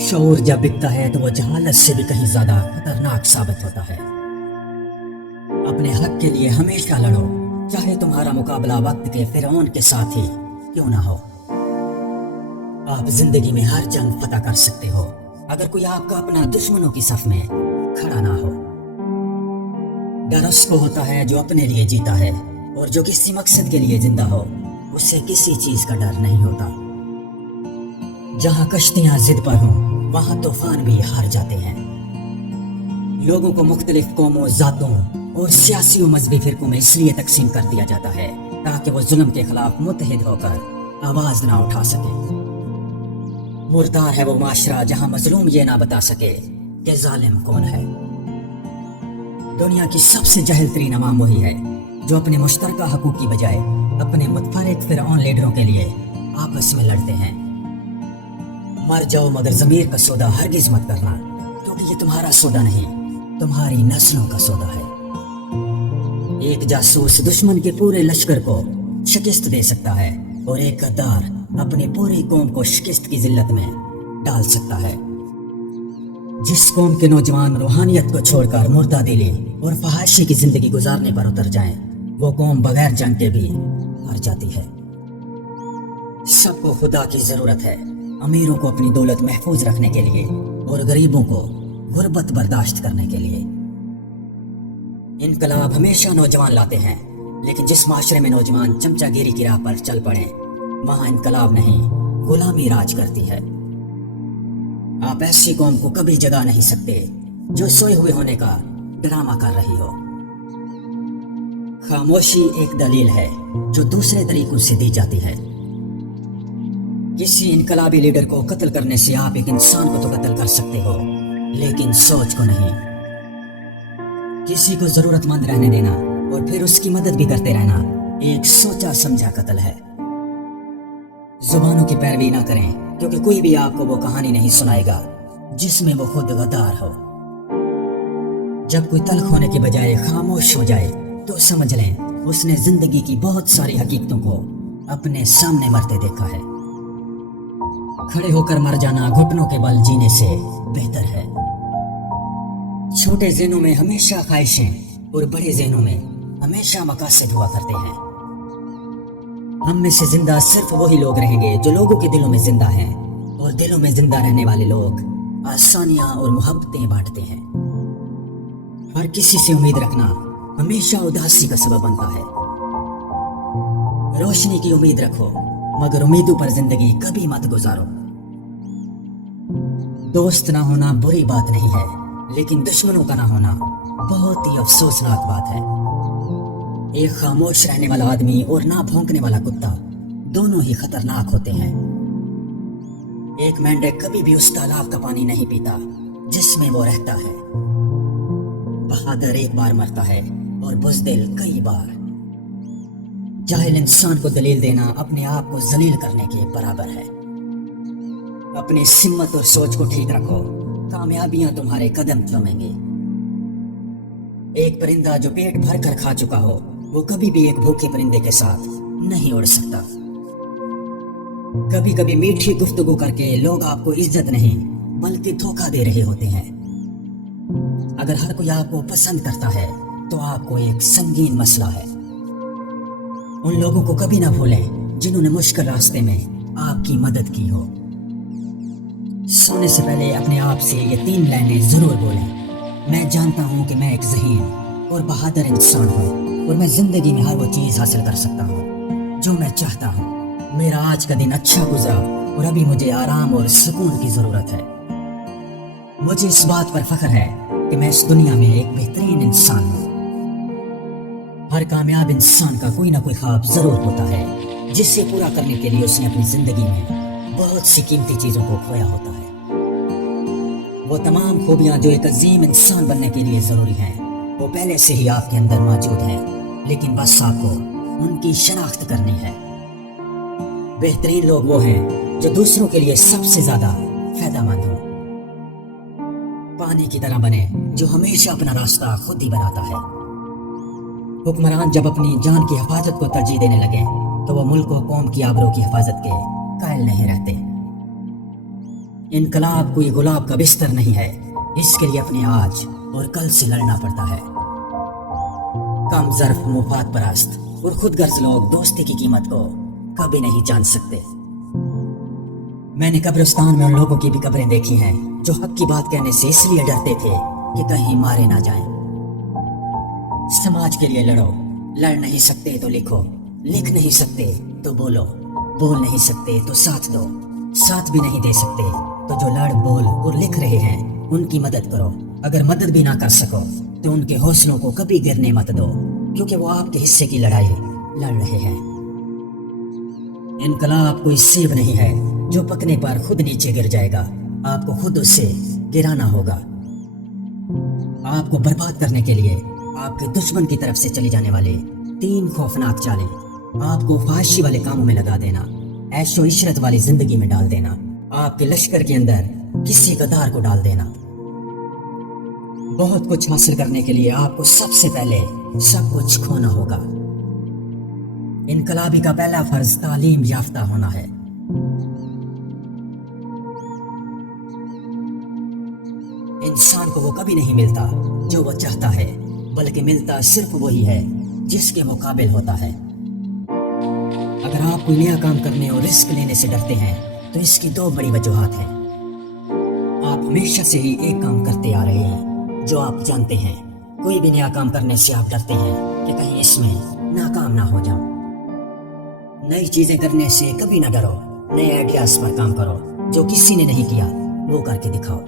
शऊर जब बिकता है तो वो जहालत से भी कहीं ज्यादा खतरनाक साबित होता है। अपने हक के लिए हमेशा लड़ो, चाहे तुम्हारा मुकाबला वक्त के फिरौन के साथ ही क्यों ना हो। आप जिंदगी में हर जंग फतह कर सकते हो अगर कोई आपका अपना दुश्मनों की सफ में खड़ा ना हो। डर उसको होता है जो अपने लिए जीता है, और जो किसी मकसद के लिए जिंदा हो उसे किसी चीज का डर नहीं होता। जहां कश्तियां जिद पर हों वहां तूफान भी हार जाते हैं। लोगों को मुख्तलिफ कौमों, जातों और सियासी और मजहबी फिरकों में इसलिए तकसीम कर दिया जाता है ताकि वो जुल्म के खिलाफ मुत्तहिद होकर आवाज ना उठा सके। मुर्दार है वो माशरा जहां मजलूम ये ना बता सके कि जालिम कौन है। दुनिया की सबसे जहल तरीन अवाम वही है जो अपने मुश्तरका हकूक की बजाय अपने मुतफरिक फिरौन लीडरों के लिए आपस में लड़ते हैं। मर जाओ मगर ज़मीर का सौदा हरगिज मत करना, क्योंकि ये तुम्हारा सौदा नहीं, तुम्हारी नस्लों का सौदा है। एक जासूस दुश्मन के पूरे लश्कर को शिकस्त दे सकता है, और एक गद्दार अपनी पूरी कौम को शिकस्त की जिल्लत में डाल सकता है। जिस कौम के नौजवान रूहानियत को छोड़कर मुर्दा दिली और फहाशी की जिंदगी गुजारने पर उतर जाएं, वो कौम बगैर जंग के भी मर जाती है। सबको खुदा की जरूरत है, अमीरों को अपनी दौलत महफूज रखने के लिए और गरीबों को गुर्बत बर्दाश्त करने के लिए। इनकलाब हमेशा नौजवान लाते हैं, लेकिन जिस माशरे में नौजवान चमचागिरी की राह पर चल पड़े वहां इनकलाब नहीं, गुलामी राज करती है। आप ऐसी कौम को कभी जगा नहीं सकते जो सोए हुए होने का ड्रामा कर रही हो। खामोशी एक दलील है जो दूसरे तरीकों से दी जाती है। किसी इनकलाबी लीडर को कत्ल करने से आप एक इंसान को तो कत्ल कर सकते हो, लेकिन सोच को नहीं। किसी को जरूरतमंद रहने देना और फिर उसकी मदद भी करते रहना एक सोचा समझा कत्ल है। जुबानों की पैरवी ना करें, क्योंकि कोई भी आपको वो कहानी नहीं सुनाएगा जिसमें वो खुद गद्दार हो। जब कोई तल्ख होने के बजाय खामोश हो जाए तो समझ लें उसने जिंदगी की बहुत सारी हकीकतों को अपने सामने मरते देखा है। खड़े होकर मर जाना घुटनों के बल जीने से बेहतर है। छोटे ज़हनों में हमेशा ख्वाहिशें और बड़े ज़हनों में हमेशा मकासद हुआ करते हैं। हम में से जिंदा सिर्फ वही लोग रहेंगे जो लोगों के दिलों में जिंदा हैं, और दिलों में जिंदा रहने वाले लोग आसानियां और मोहब्बतें बांटते हैं। हर किसी से उम्मीद रखना हमेशा उदासी का सबब बनता है। रोशनी की उम्मीद रखो, मगर उम्मीदों पर जिंदगी कभी मत गुजारो। दोस्त ना होना बुरी बात नहीं है, लेकिन दुश्मनों का ना होना बहुत ही अफसोसनाक बात है। एक खामोश रहने वाला आदमी और ना भौंकने वाला कुत्ता दोनों ही खतरनाक होते हैं। एक मेंढक कभी भी उस तालाब का पानी नहीं पीता जिसमें वो रहता है। बहादुर एक बार मरता है और बुज़दिल कई बार। जाहिल इंसान को दलील देना अपने आप को जलील करने के बराबर है। अपनी सिम्मत और सोच को ठीक रखो, कामयाबियां तुम्हारे कदम चूमेंगी। एक परिंदा जो पेट भर कर खा चुका हो वो कभी भी एक भूखे परिंदे के साथ नहीं उड़ सकता। कभी कभी मीठी गुफ्तगू करके लोग आपको इज्जत नहीं बल्कि धोखा दे रहे होते हैं। अगर हर कोई आपको पसंद करता है तो आपको एक संगीन मसला है। उन लोगों को कभी ना भूलें जिन्होंने मुश्किल रास्ते में आपकी मदद की हो। सोने से पहले अपने आप से ये 3 लाइनें जरूर बोलें। मैं जानता हूँ कि मैं एक ज़हीन और बहादुर इंसान हूँ, और मैं जिंदगी में हर वो चीज हासिल कर सकता हूँ जो मैं चाहता हूँ। मेरा आज का दिन अच्छा गुजरा और अभी मुझे आराम और सुकून की जरूरत है। मुझे इस बात पर फख्र है कि मैं इस दुनिया में एक बेहतरीन इंसान हूँ। हर कामयाब इंसान का कोई ना कोई ख्वाब जरूर होता है जिसे पूरा करने के लिए उसने अपनी जिंदगी में बहुत सी कीमती चीजों को खोया होता है। वो तमाम खूबियां जो एक अजीम इंसान बनने के लिए जरूरी हैं वो पहले से ही आपके अंदर मौजूद हैं, लेकिन बस आपको उनकी शनाख्त करनी है। बेहतरीन लोग वो हैं जो दूसरों के लिए सबसे ज्यादा फायदेमंद हो। पानी की तरह बने जो हमेशा अपना रास्ता खुद ही बनाता है। हुक्मरान जब अपनी जान की हिफाजत को तरजीह देने लगे तो वो मुल्क और कौम की आबरू की हिफाजत के कायल नहीं रहते। انقلاب کوئی گلاب کا بستر نہیں ہے، اس کے لیے اپنے آج اور کل سے لڑنا پڑتا ہے۔ کم ظرف مفاد پرست اور خود غرض لوگ دوستی کی قیمت کو کبھی نہیں جان سکتے۔ میں نے قبرستان میں ان لوگوں کی بھی قبریں دیکھی ہیں جو حق کی بات کہنے سے اس لیے ڈرتے تھے کہ کہیں مارے نہ جائیں۔ سماج کے لیے لڑو، لڑ نہیں سکتے تو لکھو، لکھ نہیں سکتے تو بولو، بول نہیں سکتے تو ساتھ دو، ساتھ بھی نہیں دے سکتے تو جو لڑ بول اور لکھ رہے ہیں ان کی مدد کرو۔ اگر مدد بھی نہ کر سکو تو ان کے حوصلوں کو کبھی گرنے مت دو، کیونکہ وہ آپ کے حصے کی لڑائی لڑ رہے ہیں۔ انقلاب کوئی سیب نہیں ہے جو پکنے پر خود نیچے گر جائے گا، آپ کو خود اس سے گرانا ہوگا۔ آپ کو برباد کرنے کے لیے آپ کے دشمن کی طرف سے چلی جانے والے 3 خوفناک چالیں: آپ کو فحاشی والے کاموں میں لگا دینا، عیش و عشرت والی زندگی میں ڈال دینا، آپ کے لشکر کے اندر کسی غدار کو ڈال دینا۔ بہت کچھ حاصل کرنے کے لیے آپ کو سب سے پہلے سب کچھ کھونا ہوگا۔ انقلابی کا پہلا فرض تعلیم یافتہ ہونا ہے۔ انسان کو وہ کبھی نہیں ملتا جو وہ چاہتا ہے، بلکہ ملتا صرف وہی ہے جس کے مقابل ہوتا ہے۔ اگر آپ کوئی نیا کام کرنے اور رسک لینے سے ڈرتے ہیں تو اس کی 2 بڑی وجوہات ہیں۔ آپ ہمیشہ سے ہی ایک کام کرتے آ رہے ہیں جو آپ جانتے ہیں۔ کوئی بھی نیا کام کرنے سے آپ ڈرتے ہیں کہ کہیں اس میں ناکام نہ ہو جاؤں۔ نئی چیزیں کرنے سے کبھی نہ ڈرو، نئے آئیڈیاز پر کام کرو، جو کسی نے نہیں کیا وہ کر کے دکھاؤ۔